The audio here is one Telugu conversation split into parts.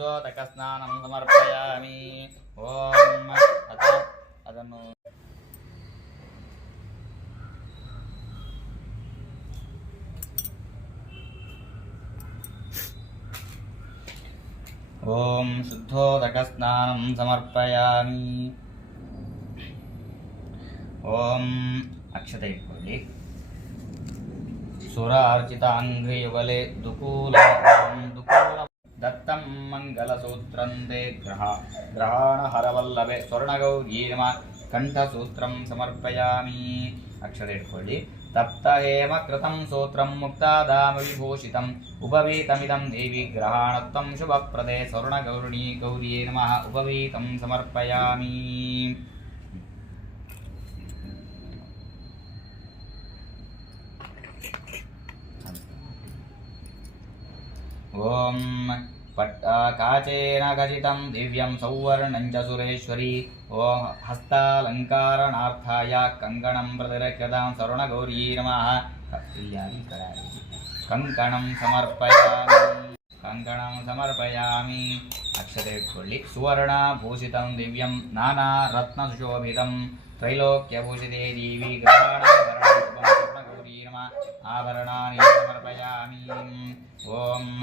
ఉద్దోదకస్నానం సమర్పయామి ఓం అత. అదను. ఓం శుద్ధోదకస్నానం సమర్పయామి. ఓం అక్షత ఇట్ಕೊಳ್ಳಿ ಸುರಾರ್ಚಿತ ಅಂಗ್ರಿಯುಗಲೆ ಮಂಗಲಸೂತ್ರಂದೇ ಗ್ರಹ. ಗ್ರಹಾಣ ಹರವಲ್ಲವೇ ಸ್ವರ್ಣಗೌರಿ ನಮ ಕಂಠಸೂತ್ರಂ ಸಮರ್ಪಯಾಮಿ. ಅಕ್ಷರ ಇಟ್ಕೊಳ್ಳಿ. ತಪ್ತ ಹೇಮ ಕೃತಂ ಸೂತ್ರಂ ಮುಕ್ತಾದಾಮ ವಿಭೂಷಿತಂ ಉಪವೀತಮಿದಂ ದೇವಿ ಗ್ರಹಾಣತ್ವಂ ಶುಭಪ್ರದೆ ಸ್ವರ್ಣಗೌರಿಣಿ ಗೌರಿಯೇ ನಮಃ. ಉಪವೀತಂ ಸಮರ್ಪಯಾಮಿ. ಓಂ पट् काचेन खचितं दिव्यं सौवर्णं च सुरेश्वरी ओ हस्तालङ्कारणार्थाय कङ्कणं प्रतिरक्षतां सरुणगौरी नमः कङ्कणं समर्पयामि कङ्कणं समर्पयामि अक्षतेट्टुळ्ळि सुवर्णाभूषितं दिव्यं नानारत्नसुशोभितं त्रैलोक्यभूषिते देवी ग्रहाणाभरणं नमः आभरणानि समर्पयामि ॐ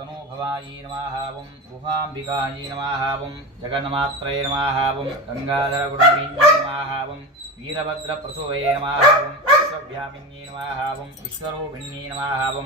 तनूभवायै नमः ओं गुहाम्बिकायै नमः ओं जगन्मात्रे नमः ओं गङ्गाधरगुणमिन्यै नमः ओं वीरभद्रप्रसूवये नमः ओं विश्वव्यापिन्यै नमः ओं विश्वरूपिण्यै नमः ओं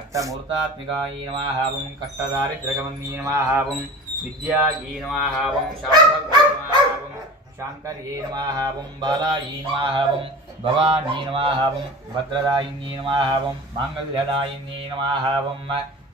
अष्टमूर्तात्मिकायै नमः ओं कष्टदारिद्र्यगमन्यै नमः ओं विद्यायै नमः ओं शान्त्यै नमः ओं शाङ्कर्यै नमः ओं बालायै नमः ओं భవాన్నీ నమాహావం భద్రదాయిన్నీ నమాహావం మాంగళ్యదాయిన్నీ నమాహావం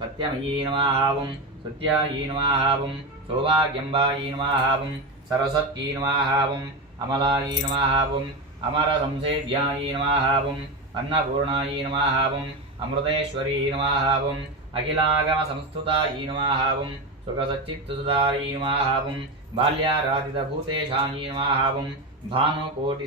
సత్యమయీనమాహావం సత్యాయీనమాహావం సౌభాగ్యంబాయీనమాహావం నమాహవం అమలాయీనమాహావం అమర సంసేవ్యాయీ అన్నపూర్ణాయీనమాహావం అమృతేశ్వరీనమాహావం నమాహవం అమృతేశ్వరీ నమాహవం అఖిలాగమ సంస్థుతాయీ నమాహవం సుఖసచ్చిత్తుదారీ నమాహవం బాల్యారాధితభూతేశాయీ నమాహవం భానుకోటి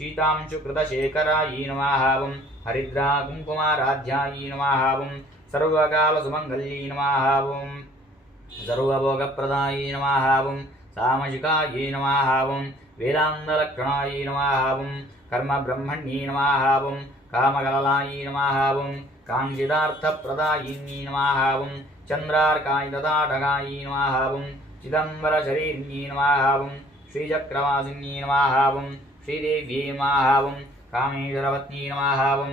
సముద్యుతయే నమాహవం హిరణ్మయే నమాహవం పరాయీ నమాహవం సూక్ష్మాయీ నమాహవం శీతాంశుకృతశేఖరాయీ నమాహవం హరిద్రా కుంకుమారాధ్యాయీ నమాహవం సర్వకాలసుమంగళ్యీ నమాహవం సర్వభోగప్రదాయీ నమాహావం సామజికాయీ నమాహావం వేదాంతలక్షణాయీ నమాహవం కర్మబ్రహ్మణ్యీ నమాహావం కామకలలాయీ నమాహావం కాంక్షితార్థప్రదాయిన్యీ నమాహావం చంద్రార్కాయుతాటకాయీ నమాహావం చిదంబరశరీర్యీ నమాహావం శ్రీచక్రవాసిన్యీ నమాహావం శ్రీదేవ్యై నమాహావం కామేశ్వరవత్నీ నమాహావం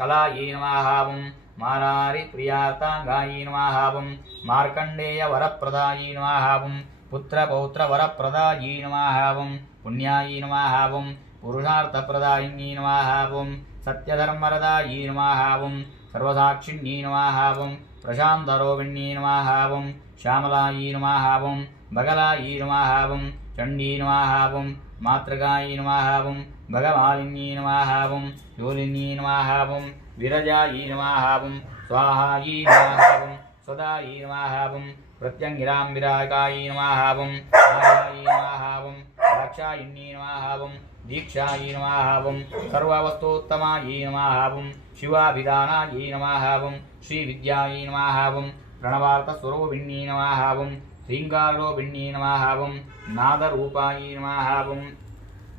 కళాయీ నమాహావం మారారి ప్రియార్థాంగాయీ నమాహావం మార్కండేయ వరప్రదాయీ నమాహావం పుత్రపౌత్ర వరప్రదాయీ నమాహావం పుణ్యాయీ నమాహావం పురుషార్థప్రదాయిన్యీ నమాహావం సత్యధర్మరదాయీ నమాహావం సర్వసాక్షిణ్యీ నమాహావం ప్రశాంతరోవిణ్యీ నమాహావం శ్యామలాయీ నమాహావం బగలాయీ నమాహవం చండీ నమాహవం మాతృగాయీ నమాహవం భగవాలిన్యీ నమాహవం యోలిన్యీ నమాహవం విరజాయీ నమాహవం స్వాహాయీ నమాహవం సదాయీ నమాహవం ప్రత్యంగిరాంబిరాకాయీ నమాహవం ఆయాయీ నమాహవం దాక్షాయిన్యీ నమాహావం దీక్షాయీ నమాహావం సర్వవస్తోత్తమాయీ నమాహావం శివాభిధానాయీ నమాహావం శ్రీ విద్యాయీ నమాహావం ప్రణవార్థస్వరూపిణ్యీ నమాహావం శ్రీంగారోపిణ్యీ నమాహావం నాదరూపాయీ నమాహావం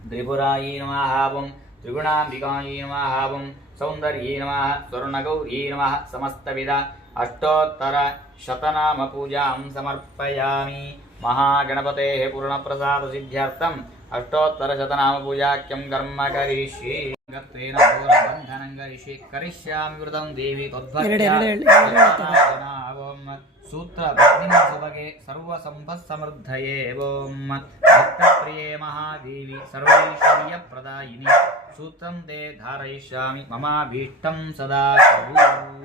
త్రిపురాయీ నమాహావం త్రిగుణాంబికాయీ నమాహావం సౌందర్యీ నమ స్వర్ణగౌరీ నమ సమస్తవిధ అష్టోత్తర శతనామ పూజాం సమర్పయామి మహాగణపతే పూర్ణప్రసాద సిద్ధ్యర్థం అష్టోత్తర పూజాఖ్యం కర్మ కరిష్యే పూర్వబంధనం కరిష్యే కరిష్యామి కృతం దేవి తద్భక్త్యా सूत्रभग्निसुभगे सर्वसम्भत्समृद्धये ओं भक्तप्रिये महादेवि सर्वैश्वर्यप्रदायिनि सूत्रं ते धारयिष्यामि ममाभीष्टं सदा कुरु